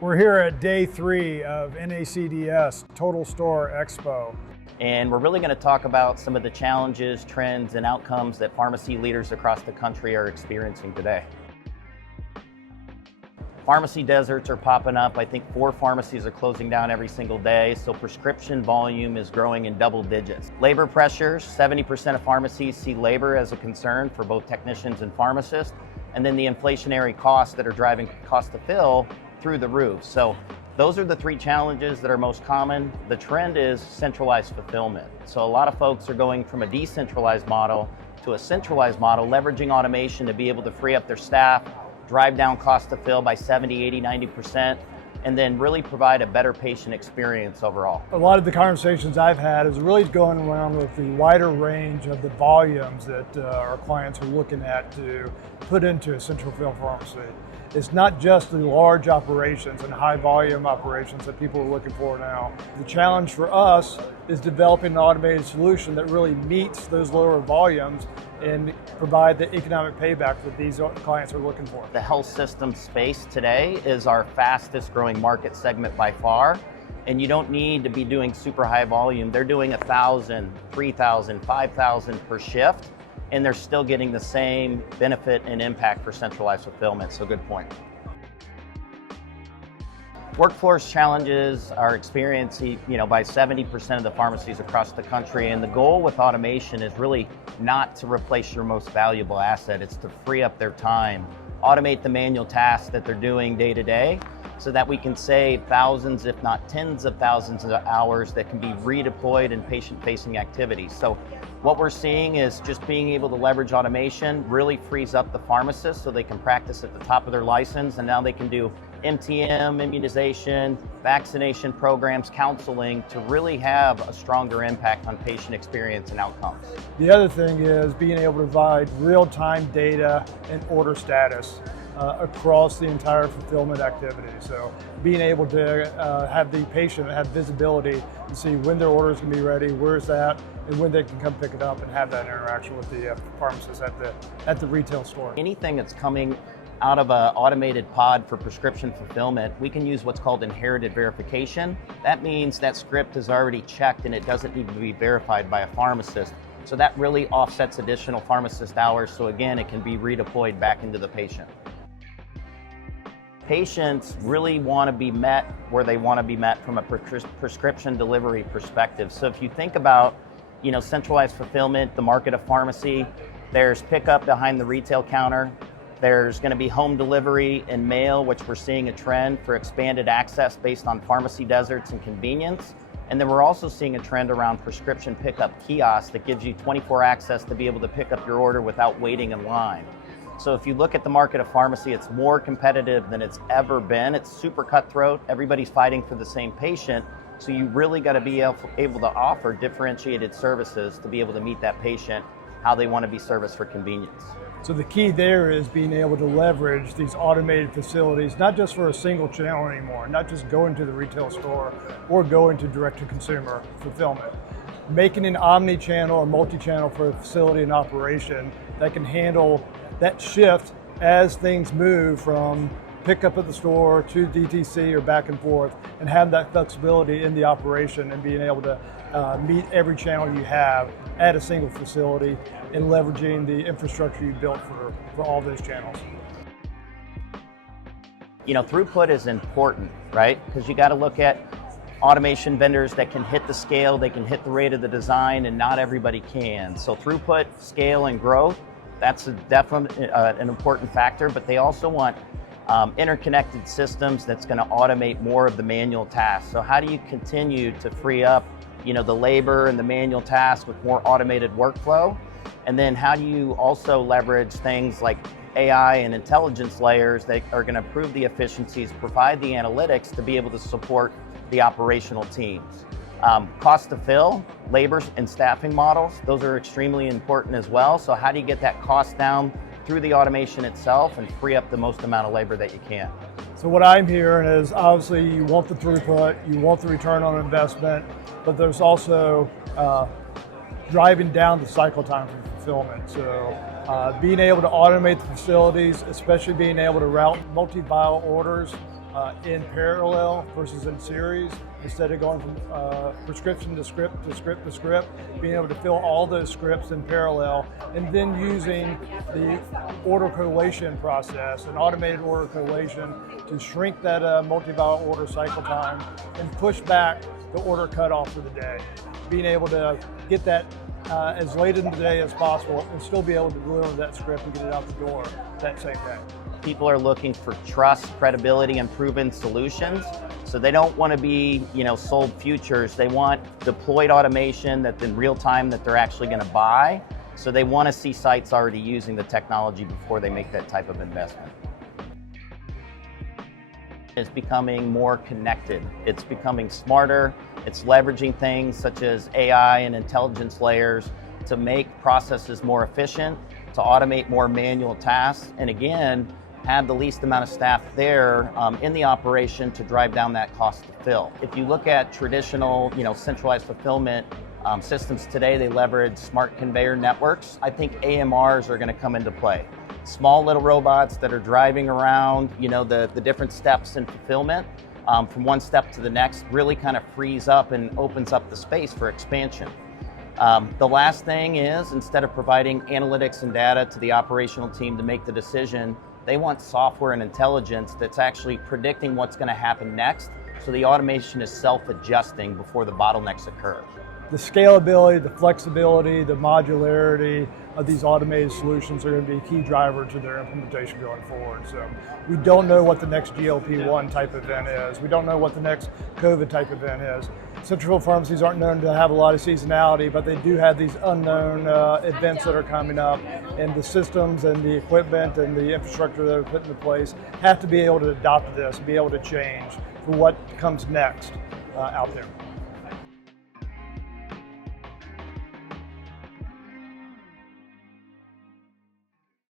We're here at day 3 of NACDS Total Store Expo. And we're really going to talk about some of the challenges, trends, and outcomes that pharmacy leaders across the country are experiencing today. Pharmacy deserts are popping up. I think 4 pharmacies are closing down every single day, so prescription volume is growing in double digits. Labor pressures, 70% of pharmacies see labor as a concern for both technicians and pharmacists, and then the inflationary costs that are driving cost to fill through the roof. So those are the 3 challenges that are most common. The trend is centralized fulfillment. So a lot of folks are going from a decentralized model to a centralized model, leveraging automation to be able to free up their staff, drive down cost to fill by 70, 80, 90%, and then really provide a better patient experience overall. A lot of the conversations I've had is really going around with the wider range of the volumes that our clients are looking at to put into a central fill pharmacy. It's not just the large operations and high volume operations that people are looking for now. The challenge for us is developing an automated solution that really meets those lower volumes and provide the economic payback that these clients are looking for. The health system space today is our fastest growing market segment by far, and you don't need to be doing super high volume. They're doing 1,000, 3,000, 5,000 per shift, and they're still getting the same benefit and impact for centralized fulfillment, so good point. Workforce challenges are experienced by 70% of the pharmacies across the country, and the goal with automation is really not to replace your most valuable asset, it's to free up their time, automate the manual tasks that they're doing day to day, so that we can save thousands, if not tens of thousands of hours that can be redeployed in patient-facing activities. So what we're seeing is just being able to leverage automation really frees up the pharmacists so they can practice at the top of their license, and now they can do MTM, immunization, vaccination programs, counseling to really have a stronger impact on patient experience and outcomes. The other thing is being able to provide real-time data and order status across the entire fulfillment activity. So being able to have the patient have visibility and see when their order is going to be ready, where's that, and when they can come pick it up and have that interaction with the pharmacist at the retail store. Anything that's coming out of an automated pod for prescription fulfillment, we can use what's called inherited verification. That means that script is already checked and it doesn't need to be verified by a pharmacist. So that really offsets additional pharmacist hours, so again, it can be redeployed back into the patient. Patients really want to be met where they want to be met from a prescription delivery perspective. So if you think about centralized fulfillment, the market of pharmacy, there's pickup behind the retail counter, there's going to be home delivery and mail, which we're seeing a trend for expanded access based on pharmacy deserts and convenience. And then we're also seeing a trend around prescription pickup kiosks that gives you 24 access to be able to pick up your order without waiting in line. So if you look at the market of pharmacy, it's more competitive than it's ever been. It's super cutthroat. Everybody's fighting for the same patient. So you really got to be able to offer differentiated services to be able to meet that patient how they want to be serviced for convenience. So the key there is being able to leverage these automated facilities, not just for a single channel anymore, not just going to the retail store or going to direct-to-consumer fulfillment. Making an omni-channel or multi-channel for a facility and operation that can handle that shift as things move from pickup at the store to DTC or back and forth, and have that flexibility in the operation and being able to meet every channel you have at a single facility and leveraging the infrastructure you built for all those channels. Throughput is important, right? Because you got to look at automation vendors that can hit the scale, they can hit the rate of the design, and not everybody can. So throughput, scale, and growth, that's definitely an important factor, but they also want interconnected systems that's going to automate more of the manual tasks. So how do you continue to free up the labor and the manual tasks with more automated workflow? And then how do you also leverage things like AI and intelligence layers that are going to improve the efficiencies, provide the analytics to be able to support the operational teams? Cost to fill, labor and staffing models, those are extremely important as well. So how do you get that cost down through the automation itself and free up the most amount of labor that you can? So what I'm hearing is obviously you want the throughput, you want the return on investment, but there's also driving down the cycle time for fulfillment. So being able to automate the facilities, especially being able to route multi-vial orders in parallel versus in series, instead of going from prescription to script to script to script, being able to fill all those scripts in parallel, and then using the order collation process, an automated order collation, to shrink that multi-vial order cycle time and push back the order cutoff for the day. Being able to get that as late in the day as possible and still be able to deliver that script and get it out the door that same day. People are looking for trust, credibility, and proven solutions. So they don't want to be, sold futures. They want deployed automation that's in real time that they're actually going to buy. So they want to see sites already using the technology before they make that type of investment. It's becoming more connected. It's becoming smarter. It's leveraging things such as AI and intelligence layers to make processes more efficient, to automate more manual tasks, and again, have the least amount of staff there in the operation to drive down that cost to fill. If you look at traditional, centralized fulfillment systems today, they leverage smart conveyor networks. I think AMRs are going to come into play. Small little robots that are driving around, the different steps in fulfillment from one step to the next really kind of frees up and opens up the space for expansion. The last thing is, instead of providing analytics and data to the operational team to make the decision, they want software and intelligence that's actually predicting what's going to happen next, so the automation is self-adjusting before the bottlenecks occur. The scalability, the flexibility, the modularity of these automated solutions are going to be a key driver to their implementation going forward. So we don't know what the next GLP-1 type event is. We don't know what the next COVID type event is. Central pharmacies aren't known to have a lot of seasonality, but they do have these unknown events that are coming up, and the systems and the equipment and the infrastructure that are put into place have to be able to adopt this, be able to change for what comes next out there.